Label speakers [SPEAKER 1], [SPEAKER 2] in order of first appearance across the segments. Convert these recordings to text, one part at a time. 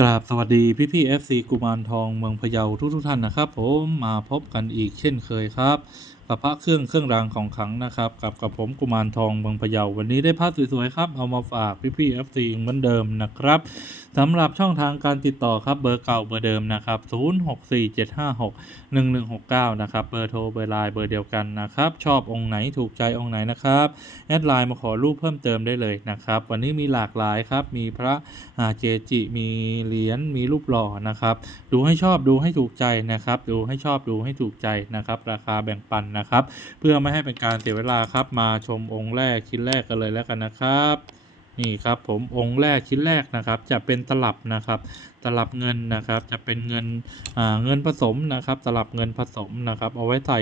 [SPEAKER 1] กราบสวัสดีพี่พี่เอฟซีกุมารทองเมืองพะเยาทุกทุกท่านนะครับ ผมมาพบกันอีกเช่นเคยครับ กับพระเครื่องเครื่องรางของขลังนะครับกับกับผมกุมารทองเมืองพะเยาวันนี้ได้พระสวยๆครับเอามาฝากพี่พี่เหมือนเดิมนะครับสำหรับช่องทางการติดต่อครับเบอร์เก่าเบอร์เดิมนะครับ 0647561169 นะครับเบอร์โทรเบอร์ไลน์เบอร์เดียวกันนะครับชอบองค์ไหนถูกใจองค์ไหนนะครับแอดไลน์มาขอรูปเพิ่มเติมได้เลยนะครับวันนี้มีหลากหลายครับมีพระเจจิมีเหรียญมีรูปหล่อนะครับดูให้ชอบดูให้ถูกใจนะครับดูให้ชอบดูให้ถูกใจนะครับราคาแบ่งปันนะครับ เพื่อไม่ให้เป็นการเสียเวลาครับมาชมองค์แรกชิ้นแรกกันเลยแล้วกันนะครับ นี่ครับผมองค์แรกชิ้นแรกนะครับ จะเป็นตลับนะครับ ตลับเงินนะครับ จะเป็นเงินเงินผสมนะครับ ตลับเงินผสมนะครับ เอาไว้ใส่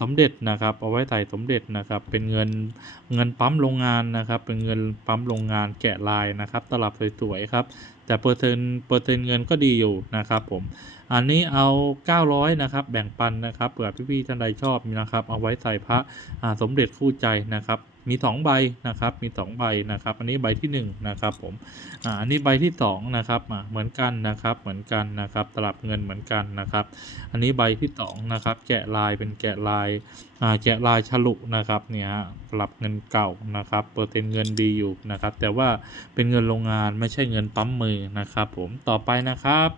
[SPEAKER 1] สมเด็จนะครับ เอาไว้ใส่สมเด็จนะครับ เป็นเงินเงินปั๊มโรงงานนะครับ เป็นเงินปั๊มโรงงานแกะลายนะครับ ตลับสวยๆครับแต่เปอร์เซ็นต์เปอร์เซ็นต์เงินก็ดีอยู่นะครับผม อันนี้เอา 900 นะครับ แบ่งปันนะครับเผื่อพี่ๆท่านใดชอบนะครับ เอาไว้ใส่พระสมเด็จคู่ใจนะครับ มี 2 ใบนะครับ มี 2 ใบนะครับ อันนี้ใบที่1นะครับผมอ่าอันนี้ใบที่2นะครับอ่าเหมือนกันนะครับ เหมือนกันนะครับ ตลับเงินเหมือนกันนะครับ อันนี้ใบที่2นะครับ แกะลายเป็นแกะลาย อาแกะลายฉลุนะครับเนี่ยฮะตลับเงินเก่านะครับเปอร์เซ็นต์เงินดีอยู่นะครับ แต่ว่าเป็นเงินโรงงานไม่ใช่เงินปั๊มมือนะครับ ผมต่อไปนะครับ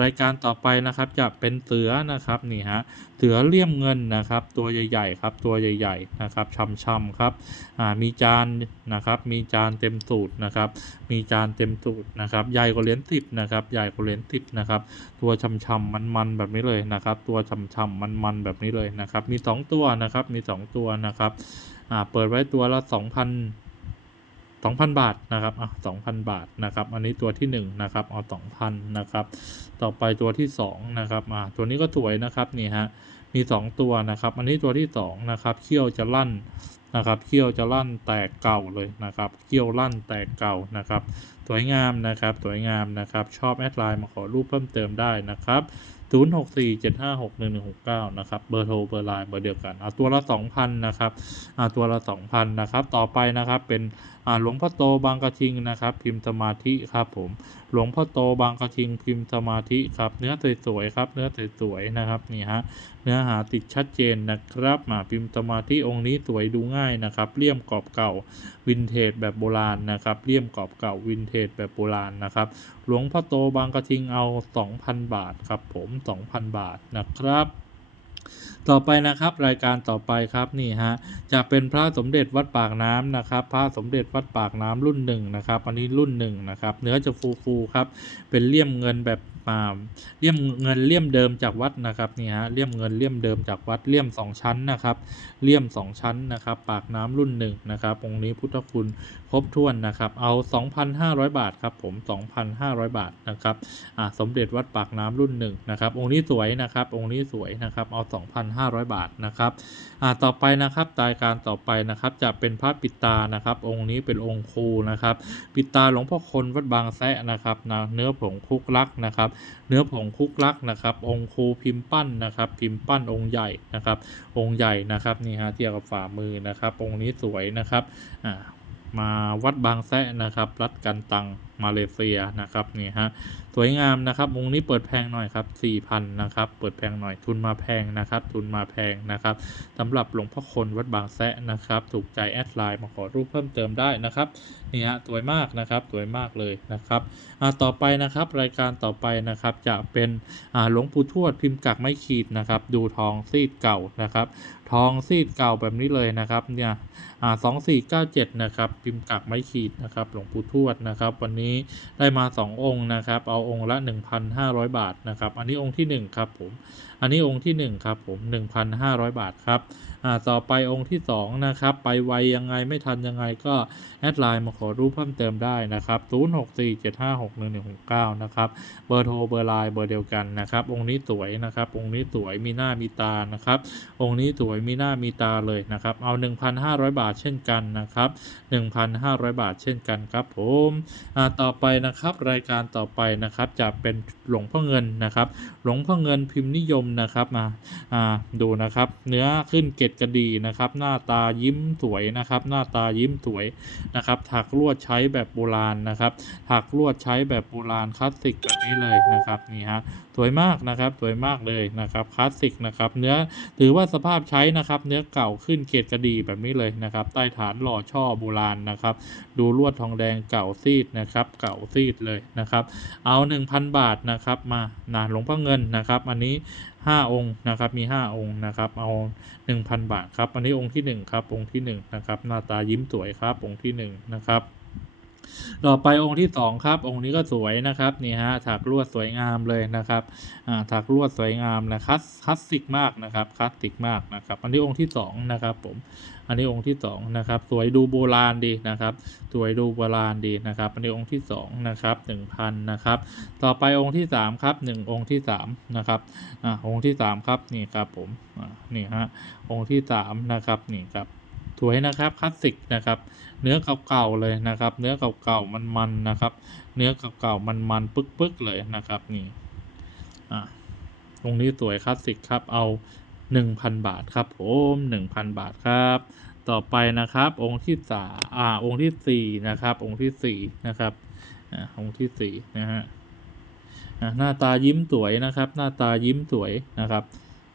[SPEAKER 1] รายการต่อไปนะครับจะเป็นเสือนะครับนี่ฮะเสือเลี่ยมเงินนะครับ ตัวใหญ่ๆครับตัวใหญ่ ๆนะครับช่ำๆครับมีจานนะครับ มีจานเต็มสูตรนะครับ มีจานเต็มสูตรนะครับใหญ่กว่าเหรียญสิบนะครับใหญ่กว่าเหรียญสิบนะครับ ตัวช่ำๆมันๆแบบนี้เลยนะครับ ตัวช่ำๆมันๆแบบนี้เลยนะครับ มีสองตัวนะะครับ มีสองตัวนะครับเปิดไว้ตัวละสองพันสองพันบาทนะครับอะสองพันบาทนะครับ อันนี้ตัวที่หนึ่งนะครับเอาสองพันนะครับ ต่อไปตัวที่สองนะครับอ่าตัวนี้ก็สวยนะครับนี่ฮะมีสองตัวนะครับ อันนี้ตัวที่สองนะครับเขี้ยวจะลั่นนะครับเขี้ยวจะลั่นแตกเก่าเลยนะครับเขี้ยวลั่นแตกเก่านะครับ สวยงามนะครับ สวยงามนะครับ ชอบแอดไลน์มาขอรูปเพิ่มเติมได้นะครับ 0647561169 นะครับ เบอร์โทร เบอร์ไลน์ เบอร์เดียวกันเอาตัวละ 2,000 นะครับอ่าตัวละ 2,000 นะครับ ต่อไปนะครับ เป็น หลวงพ่อโตบางกระทิงนะครับ พิมพ์สมาธิครับผม หลวงพ่อโตบางกระทิงพิมพ์สมาธิครับ เนื้อสวยๆครับ เนื้อสวยๆนะครับนี่ฮะเนื้อหาติดชัดเจนนะครับมาพิมพ์สมาธิองค์นี้สวยดูง่ายนะครับเลี่ยมกรอบเก่าวินเทจแบบโบราณนะครับเลี่ยมกรอบเก่าวินเทจแบบโบราณนะครับ หลวงพ่อโตบางกระทิงเอา 2,000 บาทครับผม 2,000 บาทนะครับ ต่อไปนะครับรายการต่อไปครับนี่ฮะจะเป็นพระสมเด็จวัดปากน้ำนะครับ พระสมเด็จวัดปากน้ำรุ่นหนึ่งนะครับ อันนี้รุ่นหนึ่งนะครับ เนื้อจะฟูๆครับเป็นเลี่ยมเงินแบบอ่าเลี่ยมเงินเลี่ยมเดิมจากวัดนะครับนี่ฮะเลี่ยมเงินเลี่ยมเดิมจากวัดเลี่ยมสองชั้นนะครับเลี่ยมสองชั้นนะครับ ปากน้ำรุ่นหนึ่งนะครับองค์นี้พุทธคุณครบถ้วนนะครับ เอา 2,500 บาทครับผม 2,500 บาทนะครับอ่าสมเด็จวัดปากน้ำรุ่นหนึ่งนะครับองค์นี้สวยนะครับองค์นี้สวยนะครับเอา 2,500บาทนะครับอ่าต่อไปนะครับรายการต่อไปนะครับจะเป็นพระปิตานะครับ องค์นี้เป็นองค์ครูนะครับ ปิตาหลวงพ่อคนวัดบางแซะนะครับนะเนื้อผงคุกลักนะครับ เนื้อผงคุกลักนะครับ องค์ครูพิมพ์ปั้นนะครับ พิมพ์ปั้นองค์ใหญ่นะครับ องค์ใหญ่นะครับนี่ฮะเทียบกับฝ่ามือนะครับ องค์นี้สวยนะครับอ่ามาวัดบางแซะนะครับ รัดกันตังมาเลเซียนะครับนี่ฮะสวยงามนะครับองนี้เปิดแพงหน่อยครับ4,000นะครับเปิดแพงหน่อยทุนมาแพงนะครับ ทุนมาแพงนะครับสำหรับหลวงพ่อคนวัดบางแซะนะครับ ถูกใจแอดไลน์มาขอรูปเพิ่มเติมได้นะครับนี่ฮะสวยมากนะครับสวยมากเลยนะครับอ่าต่อไปนะครับรายการต่อไปนะครับจะเป็นอ่าหลวงปู่ทวดพิมพ์กักไม้ขีดนะครับ ดูทองซีดเก่านะครับทองซีดเก่าแบบนี้เลยนะครับเนี่ยอ่าสองสี่เก้าเจ็ดนะครับพิมพ์กักไม้ขีดนะครับหลวงปู่ทวดนะครับ วันนี้ได้มาสององค์นะครับ เอาองค์ละหนึ่งพันห้าร้อยบาทนะครับ อันนี้องค์ที่หนึ่งครับผม อันนี้องค์ที่หนึ่งครับผมหนึ่งพันห้าร้อยบาทครับอ่าต่อไปองค์ที่สองนะครับไปไวยังไงไม่ทันยังไงก็แอดไลน์มาขอรูปเพิ่มเติมได้นะครับ0 6 4 7 5 6 1 1 6 9นะครับเบอร์โทรเบอร์ไลน์เบอร์เดียวกันนะครับองค์นี้สวยนะครับองค์นี้สวยมีหน้ามีตานะครับองค์นี้สวยมีหน้ามีตาเลยนะครับเอา 1,500 บาทเช่นกันนะครับ1,500 บาทเช่นกันครับผมอ่าต่อไปนะครับรายการต่อไปนะครับจะเป็นหลวงพ่อเงินนะครับหลวงพ่อเงินพิมพ์นิยมนะครับมาอ่าดูนะครับ เนื้อขึ้นเกล็ดกระดีนะครับ หน้าตายิ้มสวยนะครับ หน้าตายิ้มสวยนะครับ ถักลวดใช้แบบโบราณนะครับ ถักลวดใช้แบบโบราณคลาสสิกแบบนี้เลยนะครับนี่ฮะ สวยมากนะครับสวยมากเลยนะครับคลาสสิกนะครับเนื้อถือว่าสภาพใช้นะครับเนื้อเก่าขึ้นเกล็ดกระดีแบบนี้เลยนะครับใต้ฐานหล่อช่อโบราณนะครับดูลวดทองแดงเก่าซีดนะครับเก่าซีดเลยนะครับเอา 1,000 บาทนะครับมานะหลวงพ่อเงินนะครับอันนี้ 5 องค์นะครับมี 5 องค์นะครับเอา 1,000 บาทครับอันนี้องค์ที่ 1 ครับองค์ที่ 1 นะครับหน้าตายิ้มสวยครับองค์ที่ 1 นะครับ ต่อไปองค์ที่2ครับ องค์นี้ก็สวยนะครับนี่ฮะถักลวดสวยงามเลยนะครับอ่าถักลวดสวยงามนะคลาสคลาสสิกมากนะครับคลาสสิกมากนะครับ อันนี้องค์ที่2นะครับผมอันนี้องค์ที่2นะครับ สวยดูโบราณดีนะครับ สวยดูโบราณดีนะครับ อันนี้องค์ที่2นะครับ1,000นนะครับ ต่อไปองค์ที่3ครับ1องค์ที่3นะครับอ่าองค์ที่3ครับนี่ครับผมอ่านี่ฮะองค์ที่3นะครับนี่ครับ วยนะครับคลาสสิกนะครับ เนื้อเก่าๆเลยนะครับ เนื้อเก่าๆมันๆนะครับ เนื้อเก่าๆมันๆปึ๊กๆเลยนะครับนี่อ่าตรงนี้สวยคลาสสิกครับเอา 1,000 บาทครับผม1,000 บาทครับ ต่อไปนะครับ องค์ที่สาอ่าองค์ที่สี่นะครับ องค์ที่สี่นะครับอ่าองค์ที่สี่นะฮะอ่าหน้าตายิ้มสวยนะครับ หน้าตายิ้มสวยนะครับ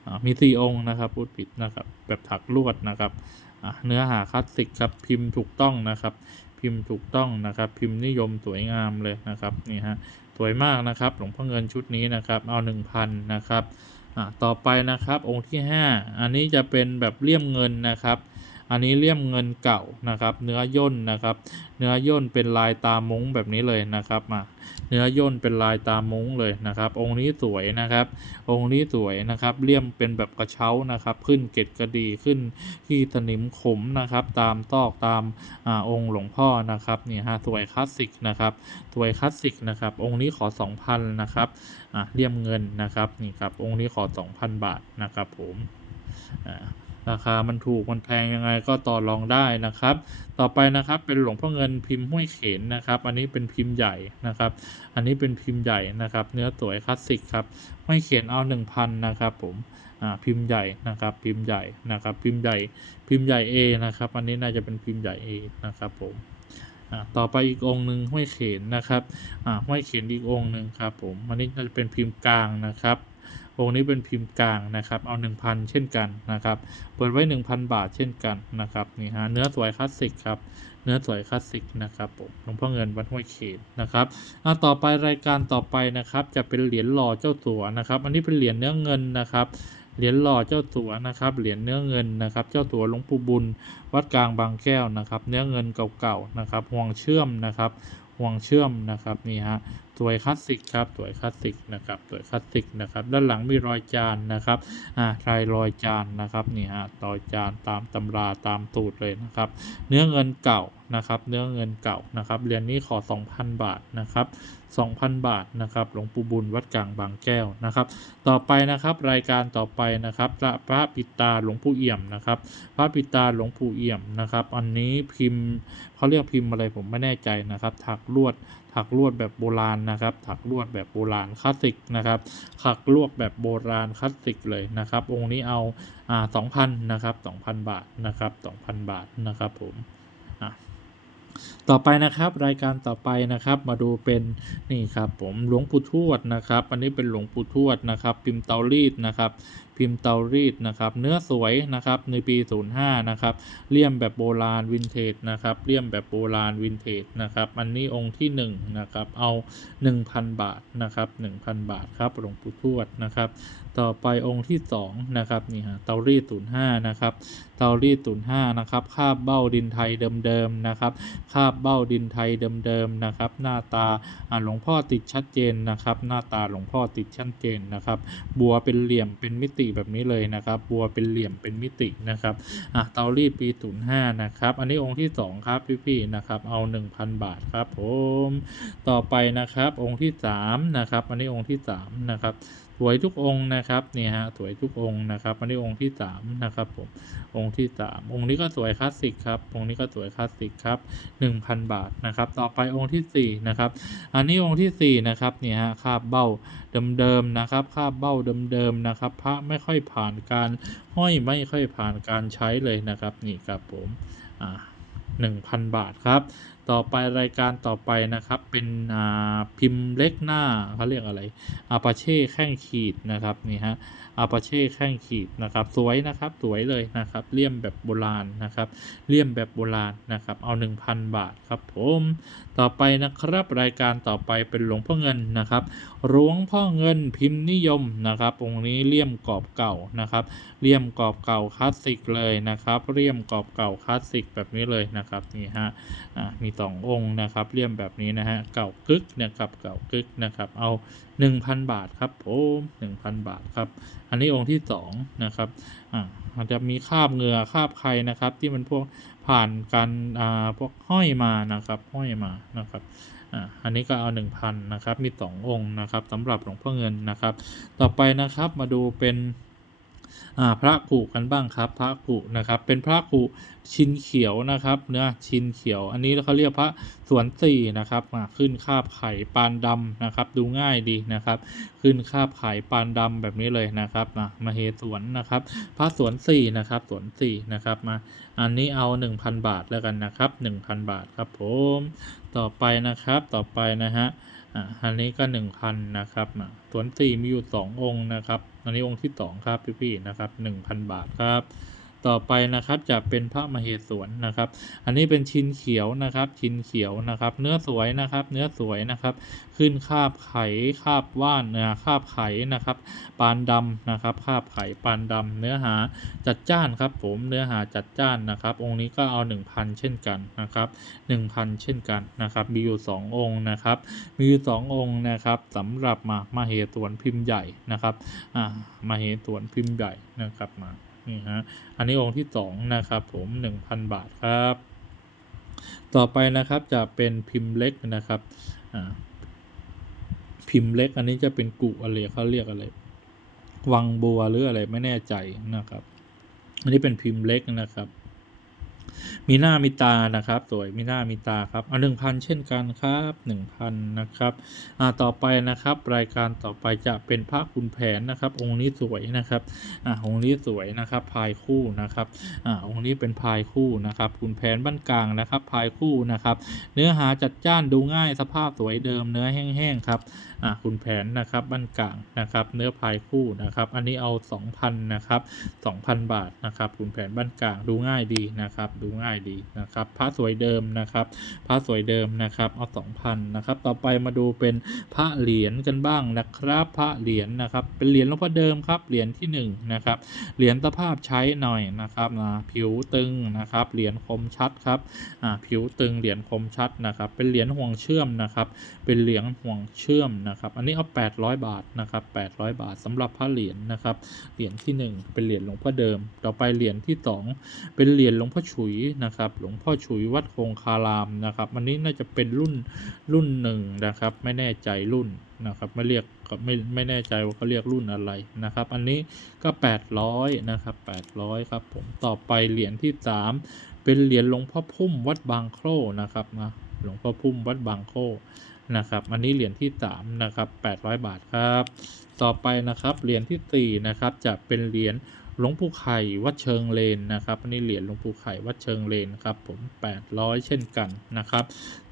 [SPEAKER 1] อ่ามีสี่องค์นะครับพูดผิดนะครับ แบบถักลวดนะครับ เนื้อหาคลาสสิกครับพิมพ์ถูกต้องนะครับ พิมพ์ถูกต้องนะครับ พิมพ์นิยมสวยงามเลยนะครับนี่ฮะสวยมากนะครับหลวงพ่อเงินชุดนี้นะครับเอา 1,000 นะครับอ่าต่อไปนะครับองค์ที่ห้าอันนี้จะเป็นแบบเลี่ยมเงินนะครับ อันนี้เลี่ยมเงินเก่านะครับ เนื้อย่นนะครับ เนื้อย่นเป็นลายตามุ้งแบบนี้เลยนะครับมาเนื้อย่นเป็นลายตามุ้งเลยนะครับ องค์นี้สวยนะครับ องค์นี้สวยนะครับ เลี่ยมเป็นแบบกระเช้านะครับ ขึ้นเกล็ดกระดีขึ้นที่สนิมขมนะครับ ตามตอกตามอองค์หลวงพ่อนะครับนี่ฮะสวยคลาสสิกนะครับสวยคลาสสิกนะครับ องค์นี้ขอ 2,000นะครับเลี่ยมเงินนะครับนี่ครับองค์นี้ขอ 2,000 บาทนะครับผมอ่า ราคามันถูกมันแพงยังไงก็ต่อรองได้นะครับ ต่อไปนะครับเป็นหลวงพ่อเงินพิมพ์ห้วยเขนนะครับ อันนี้เป็นพิมพ์ใหญ่นะครับ อันนี้เป็นพิมพ์ใหญ่นะครับ เนื้อสวยคลาสสิกครับห้วยเขนเอา1,000นะครับผมอ่าพิมพ์ใหญ่นะครับ พิมพ์ใหญ่นะครับ พิมพ์ใหญ่ พิมพ์ใหญ่ A นะครับ อันนี้น่าจะเป็นพิมพ์ใหญ่ A นะครับผมอ่าต่อไปอีกองหนึ่งห้วยเขนนะครับอ่าห้วยเขนอีกองหนึ่งครับผมอันนี้น่าจะเป็นพิมพ์กลางนะครับ องค์นี้เป็นพิมพ์กลางนะครับเอา 1,000 เช่นกันนะครับเปิดไว้ 1,000 บาทเช่นกันนะครับนี่ฮะเนื้อสวยคลาสสิกครับเนื้อสวยคลาสสิกนะครับผมหลวงพ่อเงินวัดห้วยเขนนะครับเอะต่อไปรายการต่อไปนะครับจะเป็นเหรียญหล่อเจ้าสัวนะครับอันนี้เป็นเหรียญเนื้อเงินนะครับเหรียญหล่อเจ้าสัวนะครับ เหรียญเนื้อเงินนะครับ เจ้าสัวหลวงปู่บุญ วัดกลางบางแก้วนะครับ เนื้อเงินเก่าๆนะครับ ห่วงเชื่อมนะครับ ห่วงเชื่อมนะครับนี่ฮะสวยคลาสสิกครับสวยคลาสสิกนะครับสวยคลาสสิกนะครับด้านหลังมีรอยจานนะครับอ่าลายรอยจานนะครับนี่ฮะรอยจานตามตำราตามตูดเลยนะครับ เนื้อเงินเก่านะครับ เนื้อเงินเก่านะครับเหรียญนี้ขอ 2,000 บาทนะครับ 2,000 บาทนะครับหลวงปู่บุญวัดกลางบางแก้วนะครับ ต่อไปนะครับรายการต่อไปนะครับพระพระปิตาหลวงปู่เอี่ยมนะครับ พระปิตาหลวงปู่เอี่ยมนะครับ อันนี้พิมพ์เขาเรียกพิมพ์อะไรผมไม่แน่ใจนะครับ ถักลวดถักลวดแบบโบราณนะครับ ถักลวดแบบโบราณคลาสสิกนะครับถักลวดแบบโบราณคลาสสิกเลยนะครับ องค์นี้เอาอ่าสองพันนะครับสองพันบาทนะครับสองพันบาทนะครับผมอะ ต่อไปนะครับรายการต่อไปนะครับมาดูเป็นนี่ครับผมหลวงปู่ทวดนะครับ อันนี้เป็นหลวงปู่ทวดนะครับ พิมพ์เตารีดนะครับพิมพ์เตารีดนะครับเนื้อสวยนะครับในปี 05นะครับเลี่ยมแบบโบราณวินเทจนะครับเลี่ยมแบบโบราณวินเทจนะครับอันนี้องค์ที่1นะครับเอา 1,000 บาทนะครับ1,000 บาทครับหลวงปู่ทวดนะครับต่อไปองค์ที่2นะครับนี่ฮะเตารีด05นะครับเตารีด05นะครับคาบเบ้าดินไทยเดิมๆนะครับคาบเบ้าดินไทยเดิมๆนะครับ หน้าตาหลวงพ่อติดชัดเจนนะครับ หน้าตาหลวงพ่อติดชัดเจนนะครับ บัวเป็นเหลี่ยมเป็นมิติแบบนี้เลยนะครับ บัวเป็นเหลี่ยมเป็นมิตินะครับอะเตารีดปี05นะครับ อันนี้องค์ที่2ครับพี่ๆนะครับ เอา1,000บาทครับผม ต่อไปนะครับองค์ที่3นะครับ อันนี้องค์ที่3นะครับ สวยทุกองค์นะครับนี่ฮะสวยทุกองค์นะครับอันนี้องค์ที่สามนะครับผมองค์ที่สามองค์นี้ก็สวยคลาสสิกครับองค์นี้ก็สวยคลาสสิกครับหนึ่งพันบาทนะครับ ต่อไปองค์ที่สี่นะครับอันนี้องค์ที่สี่นะครับนี่ฮะคาบเบ้าเดิมๆนะครับคาบเบ้าเดิมๆนะครับ พระไม่ค่อยผ่านการห้อยไม่ค่อยผ่านการใช้เลยนะครับนี่ครับผมอ่าหนึ่งพันบาทครับ ต่อไปรายการต่อไปนะครับเป็นอ่าพิมพ์เล็กหน้าเขาเรียกอะไรอาปาเช่แข้งขีดนะครับนี่ฮะอาปาเช่แข้งขีดนะครับสวยนะครับสวยเลยนะครับเลี่ยมแบบโบราณนะครับเลี่ยมแบบโบราณนะครับเอา 1,000 บาทครับผมต่อไปนะครับรายการต่อไปเป็นหลวงพ่อเงินนะครับหลวงพ่อเงินพิมพ์นิยมนะครับองค์นี้เลี่ยมกรอบเก่านะครับเลี่ยมกรอบเก่าคลาสสิกเลยนะครับเลี่ยมกรอบเก่าคลาสสิกแบบนี้เลยนะครับนี่ฮะอ่ามีสององค์นะครับเลี่ยมแบบนี้นะฮะเก่ากึกนะครับเก่ากึกนะครับเอา 1,000 บาทครับผม1,000 บาทครับอันนี้องค์ที่สองนะครับอ่ามันจะมีคาบเหงือคาบใครนะครับ ที่มันพวกผ่านการอ่าพวกห้อยมานะครับห้อยมานะครับอ่าอันนี้ก็เอา 1,000นะครับ มีสององค์นะครับสำหรับหลวงพ่อเงินนะครับ ต่อไปนะครับมาดูเป็น พระกุกันบ้างครับพระกุนะครับเป็นพระกุชินเขียวนะครับเนื้อชินเขียว อันนี้เขาเรียกพระ สวนสี่นะครับมาขึ้นคาบไข่ปานดำนะครับ ดูง่ายดีนะครับ ขึ้นคาบไข่ปานดำแบบนี้เลยนะครับมามาเฮสวนนะครับพระสวนสี่นะครับสวนสี่นะครับมาอันนี้เอา 1,000 บาทแล้วกันนะครับ 1,000 บาทครับผมต่อไปนะครับต่อไปนะฮะอ่าอันนี้ก็หนึ่งพันนะครับอะสวนสี่มีอยู่สององค์นะครับ อันนี้องค์ที่สองครับพี่ๆนะครับหนึ่งพันบาทครับ ต่อไปนะครับจะเป็นพระมเหสวนนะครับ อันนี้เป็นชินเขียวนะครับ ชินเขียวนะครับ เนื้อสวยนะครับ เนื้อสวยนะครับ ขึ้นคาบไข่คาบว่านนะคาบไข่นะครับ ปานดำนะครับ คาบไข่ปานดำเนื้อหาจัดจ้านครับ ผมเนื้อหาจัดจ้านนะครับ องค์นี้ก็เอา 1,000 เช่นกันนะครับ 1,000 เช่นกันนะครับ มีอยู่ 2 องค์นะครับ มีอยู่สององค์นะครับสำหรับมามาเหสวนพิมพ์ใหญ่นะครับอ่ามาเหสวนพิมพ์ใหญ่นะครับมา นี่ฮะอันนี้องค์ที่สองนะครับผม 1,000 บาทครับ ต่อไปนะครับจะเป็นพิมพ์เล็กนะครับอ่าพิมพ์เล็กอันนี้จะเป็นกุอะไรเขาเรียกอะไร วังบัวหรืออะไรไม่แน่ใจนะครับ อันนี้เป็นพิมพ์เล็กนะครับ มีหน้ามีตานะครับสวยมีหน้ามีตาครับเอาหนึ่งพันเช่นกันครับหนึ่งพันนะครับอ่าต่อไปนะครับ รายการต่อไปจะเป็นพระคุณแผนนะครับ องค์นี้สวยนะครับอ่าองค์นี้สวยนะครับ พายคู่นะครับอ่าองค์นี้เป็นพายคู่นะครับคุณแผนบ้านกลางนะครับ พายคู่นะครับ เนื้อหาจัดจ้านดูง่ายสภาพสวยเดิมเนื้อแห้งๆครับ อ่าคุณแผนนะครับบ้านกลางนะครับ เนื้อพายคู่นะครับ อันนี้เอา 2,000นะครับ2,000 บาทนะครับคุณแผนบ้านกลางดูง่ายดีนะครับ ดูง่ายดีนะครับพระสวยเดิมนะครับพระสวยเดิมนะครับเอา 2,000นะครับต่อไปมาดูเป็นพระเหรียญกันบ้างนะครับ พระเหรียญนะครับ เป็นเหรียญหลวงพ่อเดิมครับเหรียญที่หนึ่งนะครับเหรียญสภาพใช้หน่อยนะครับอ่าผิวตึงนะครับเหรียญคมชัดครับอ่าผิวตึงเหรียญคมชัดนะครับ เป็นเหรียญห่วงเชื่อมนะครับ เป็นเหรียญห่วงเชื่อมนะครับอันนี้เอา 800 บาทนะครับ800 บาทสำหรับพระเหรียญนะครับเหรียญที่หนึ่งเป็นเหรียญหลวงพ่อเดิม ต่อไปเหรียญที่สองเป็นเหรียญหลวงพ่อฉุยนะครับหลวงพ่อฉุยวัดคงคารามนะครับอันนี้น่าจะเป็นรุ่นรุ่นหนึ่งนะครับไม่แน่ใจรุ่นนะครับไม่เรียกก็ไม่ไม่แน่ใจว่าเขาเรียกรุ่นอะไรนะครับ อันนี้ก็ 800นะครับ800ครับผมต่อไปเหรียญที่สามเป็นเหรียญหลวงพ่อพุ่มวัดบางโคร่นะครับนะหลวงพ่อพุ่มวัดบางโคร่ นะครับ อันนี้เหรียญที่สามนะครับ800 บาทครับ ต่อไปนะครับเหรียญที่สี่นะครับจะเป็นเหรียญหลวงปู่ไข่วัดเชิงเลนนะครับ อันนี้เหรียญหลวงปู่ไข่วัดเชิงเลนครับผม800 เช่นกันนะครับ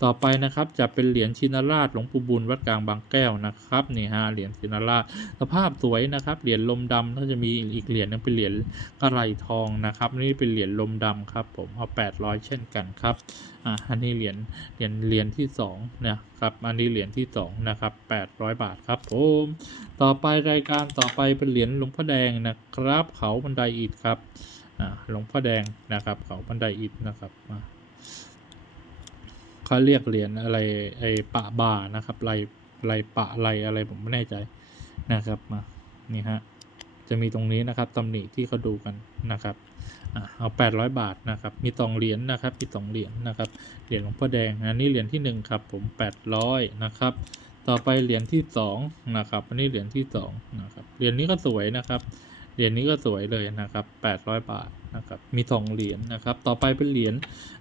[SPEAKER 1] ต่อไปนะครับจะเป็นเหรียญชินราชหลวงปู่บุญวัดกลางบางแก้วนะครับนี่ฮะเหรียญชินราชสภาพสวยนะครับเหรียญลมดำก็จะมีอีกเหรียญนึงเป็นเหรียญกระไรทองนะครับนี่เป็นเหรียญลมดำครับผมเอา 800 เช่นกันครับ อ่าอันนี้เหรียญเหรียญเหรียญที่สองนะครับอันนี้เหรียญที่สองนะครับ800 บาทครับผมต่อไปรายการต่อไปเป็นเหรียญหลวงพ่อแดงนะครับ เขาบันไดอิฐครับอ่าหลวงพ่อแดงนะครับ เขาบันไดอิฐนะครับอ่าเขาเรียกเหรียญอะไรไอปะบ่านะครับไรไรปะไรอะไรผมไม่แน่ใจนะครับมานี่ฮะจะมีตรงนี้นะครับตำหนิที่เขาดูกันนะครับ อ่าเอา800บาทนะครับ มีสองเหรียญนะครับมีสองเหรียญนะครับ เหรียญหลวงพ่อแดงอันนี้เหรียญที่หนึ่งครับผม800นะครับ ต่อไปเหรียญที่สองนะครับ อันนี้เหรียญที่สองนะครับ เหรียญนี้ก็สวยนะครับ เหรียญนี้ก็สวยเลยนะครับแปดร้อยบาทนะครับ มีสองเหรียญนะครับ ต่อไปเป็นเหรียญ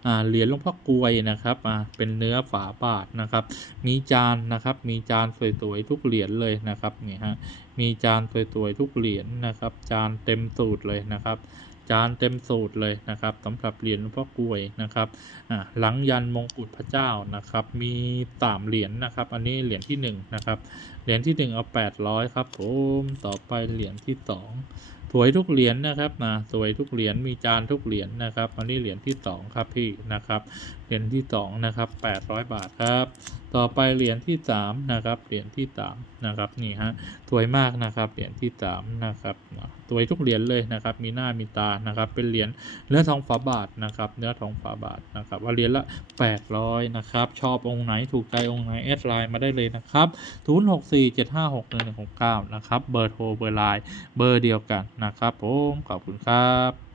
[SPEAKER 1] อ่า เหรียญหลวงพ่อกลวยนะครับอ่าเป็นเนื้อฝาบาทนะครับ มีจานนะครับ มีจานสวยๆทุกเหรียญเลยนะครับ นี่ฮะ มีจานสวยๆทุกเหรียญนะครับ จานเต็มสูตรเลยนะครับ จานเต็มสูตรเลยนะครับสำหรับเหรียญหลวงพ่อกลวยนะครับหลังยันมงกุฎพระเจ้านะครับ มีสามเหรียญนะครับ อันนี้เหรียญที่หนึ่งนะครับเหรียญที่หนึ่งเอาแปดร้อยครับผมต่อไปเหรียญที่สองสวยทุกเหรียญนะครับนะสวยทุกเหรียญมีจานทุกเหรียญนะครับ อันนี้เหรียญที่สองครับพี่นะครับเหรียญที่สองนะครับแปดร้อยบาทครับ ต่อไปเหรียญที่สามนะครับเหรียญที่สามนะครับนี่ฮะสวยมากนะครับเหรียญที่สามนะครับสวยทุกเหรียญเลยนะครับ มีหน้ามีตานะครับเป็นเหรียญเนื้อทองฝาบาทนะครับ เนื้อทองฝาบาทนะครับว่าเหรียญละแปดร้อยนะครับชอบองค์ไหนถูกใจองค์ไหนแอดไลน์มาได้เลยนะครับศูนย์หกสี่เจ็ดห้าหกหนึ่งหกเก้านะครับเบอร์โทรเบอร์ไลน์เบอร์เดียวกันนะครับผมขอบคุณครับ